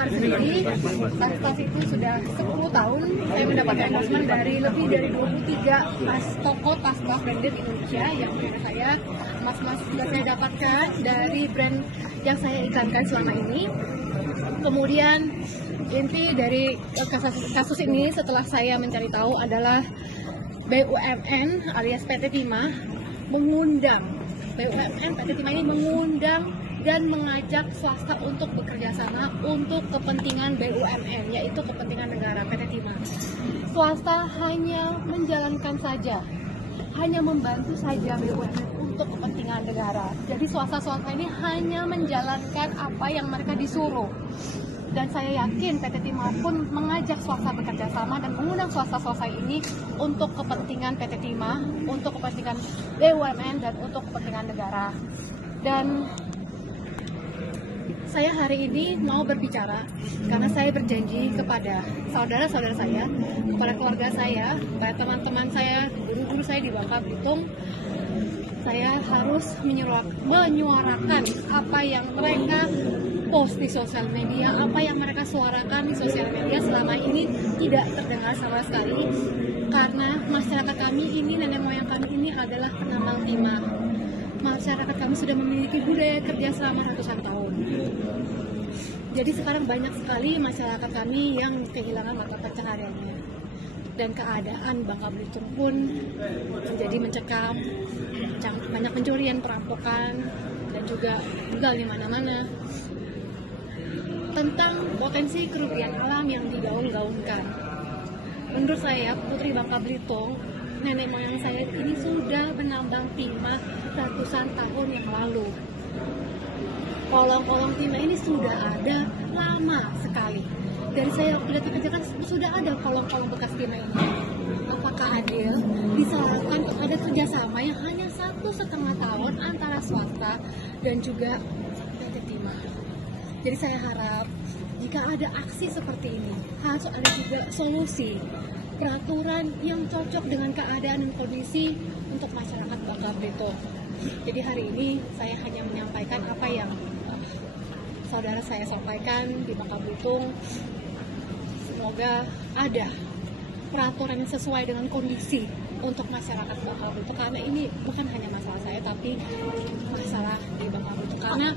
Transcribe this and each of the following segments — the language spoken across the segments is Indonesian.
merasakan sendiri, tas itu sudah 10 tahun saya mendapatkan endorsement dari lebih dari 23 toko tas branded Indonesia yang punya saya. Emas-emas sudah saya dapatkan dari brand yang saya iklankan selama ini. Kemudian inti dari kasus ini setelah saya mencari tahu adalah BUMN alias PT Timah mengundang ini mengundang dan mengajak swasta untuk bekerja sama untuk kepentingan BUMN, yaitu kepentingan negara PT Timah. Swasta hanya menjalankan saja, hanya membantu saja BUMN untuk kepentingan negara. Jadi swasta-swasta ini hanya menjalankan apa yang mereka disuruh. Dan saya yakin PT Timah pun mengajak swasta bekerja sama dan mengundang swasta-swasta ini untuk kepentingan PT Timah, untuk kepentingan BUMN, dan untuk kepentingan negara. Dan saya hari ini mau berbicara karena saya berjanji kepada saudara-saudara saya, kepada keluarga saya, kepada teman-teman saya, guru-guru saya di Bangka Belitung, saya harus menyuarakan apa yang mereka post di sosial media, apa yang mereka suarakan di sosial media selama ini tidak terdengar sama sekali, karena masyarakat kami ini, nenek moyang kami ini adalah penambang timah. Masyarakat kami sudah memiliki budaya kerja selama ratusan tahun. Jadi sekarang banyak sekali masyarakat kami yang kehilangan mata pencahariannya. Dan keadaan Bangka Belitung pun menjadi mencekam, banyak pencurian, perampokan, dan juga begal di mana-mana. Tentang potensi kerugian alam yang digaung-gaungkan. Menurut saya, Putri Bangka Belitung, nenek moyang saya ini sudah menambang timah ratusan tahun yang lalu. Kolong-kolong timah ini sudah ada lama sekali. Dari saya waktu datang kerja kan sudah ada kolong-kolong bekas timah ini. Apakah adil disalahkan ada kerjasama yang hanya 1,5 tahun antara swasta dan juga PT Timah? Jadi saya harap jika ada aksi seperti ini harus ada juga solusi, peraturan yang cocok dengan keadaan dan kondisi untuk masyarakat Bangka Belitung. Jadi hari ini saya hanya menyampaikan apa yang saudara saya sampaikan di Bangka Belitung. Semoga ada peraturan yang sesuai dengan kondisi untuk masyarakat Bangka Belitung, karena ini bukan hanya masalah saya tapi masalah di Bangka Belitung, karena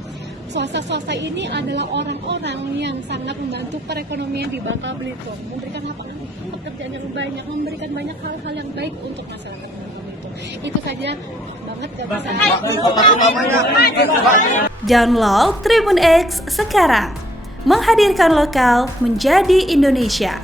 swasta-swasta ini adalah orang-orang yang sangat membantu perekonomian di Bangka Belitung, memberikan lapangan pekerjaan yang banyak, memberikan banyak hal-hal yang baik untuk masyarakat Bangka Belitung. Itu saja banget dari saya. Download Tribun X sekarang, menghadirkan lokal menjadi Indonesia.